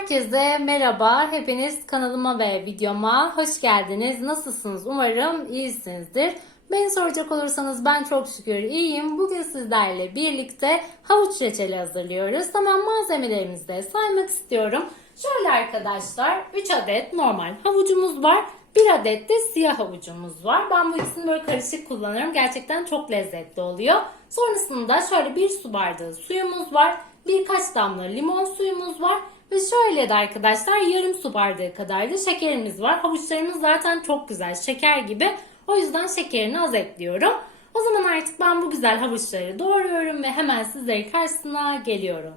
Herkese merhaba. Hepiniz kanalıma ve videoma hoş geldiniz. Nasılsınız? Umarım iyisinizdir. Beni soracak olursanız ben çok şükür iyiyim. Bugün sizlerle birlikte havuç reçeli hazırlıyoruz. Tamam malzemelerimizi de saymak istiyorum. Şöyle arkadaşlar 3 adet normal havucumuz var. 1 adet de siyah havucumuz var. Ben bu ikisini böyle karışık kullanıyorum. Gerçekten çok lezzetli oluyor. Sonrasında şöyle bir su bardağı suyumuz var. Birkaç damla limon suyumuz var. Ve şöyle de arkadaşlar yarım su bardağı kadar da şekerimiz var. Havuçlarımız zaten çok güzel şeker gibi. O yüzden şekerini az ekliyorum. O zaman artık ben bu güzel havuçları doğruyorum ve hemen sizlerin karşısına geliyorum.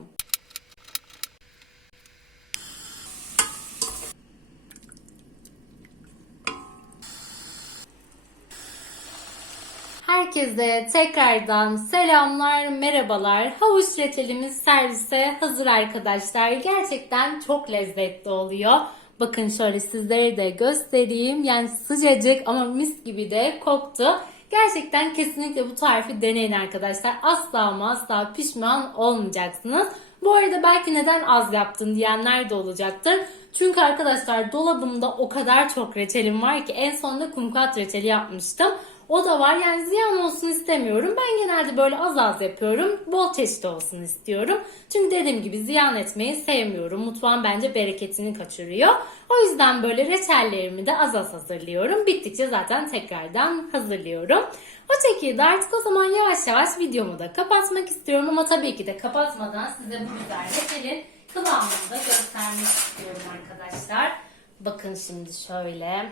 Herkese tekrardan selamlar, merhabalar. Havuç reçelimiz servise hazır arkadaşlar. Gerçekten çok lezzetli oluyor. Bakın şöyle sizlere de göstereyim. Yani sıcacık ama mis gibi de koktu. Gerçekten kesinlikle bu tarifi deneyin arkadaşlar. Asla ama asla pişman olmayacaksınız. Bu arada belki neden az yaptın diyenler de olacaktır. Çünkü arkadaşlar dolabımda o kadar çok reçelim var ki en sonunda kumkat reçeli yapmıştım. O da var yani ziyan olsun istemiyorum. Ben genelde böyle az az yapıyorum. Bol çeşit olsun istiyorum. Çünkü dediğim gibi ziyan etmeyi sevmiyorum. Mutfağın bence bereketini kaçırıyor. O yüzden böyle reçellerimi de az az hazırlıyorum. Bittikçe zaten tekrardan hazırlıyorum. O şekilde artık o zaman yavaş yavaş videomu da kapatmak istiyorum. Ama tabii ki de kapatmadan size bu güzel reçelin kıvamını da göstermek istiyorum arkadaşlar. Bakın şimdi şöyle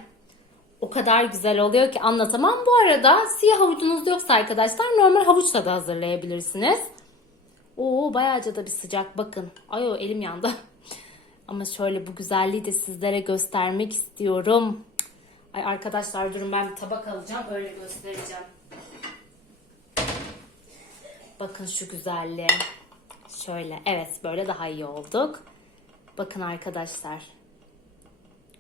o kadar güzel oluyor ki anlatamam. Bu arada siyah havucunuz yoksa arkadaşlar normal havuçla da hazırlayabilirsiniz. Oo bayağıca da bir sıcak bakın. Ay o elim yandı. Ama şöyle bu güzelliği de sizlere göstermek istiyorum. Ay arkadaşlar durun ben bir tabak alacağım öyle göstereceğim. Bakın şu güzelliğe. Şöyle evet böyle daha iyi olduk. Bakın arkadaşlar.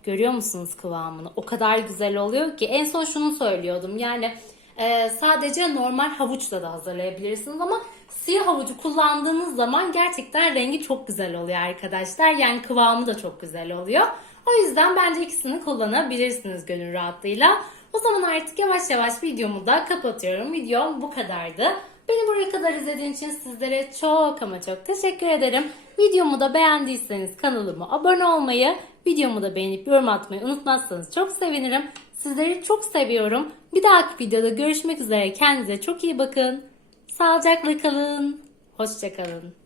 Görüyor musunuz kıvamını? O kadar güzel oluyor ki. En son şunu söylüyordum. Yani e, sadece normal havuçla da hazırlayabilirsiniz ama siyah havucu kullandığınız zaman gerçekten rengi çok güzel oluyor arkadaşlar. Yani kıvamı da çok güzel oluyor. O yüzden bence ikisini kullanabilirsiniz gönül rahatlığıyla. O zaman artık yavaş yavaş videomu da kapatıyorum. Videom bu kadardı. Beni buraya kadar izlediğiniz için sizlere çok ama çok teşekkür ederim. Videomu da beğendiyseniz kanalıma abone olmayı, videomu da beğenip yorum atmayı unutmazsanız çok sevinirim. Sizleri çok seviyorum. Bir dahaki videoda görüşmek üzere. Kendinize çok iyi bakın. Sağlıcakla kalın. Hoşçakalın.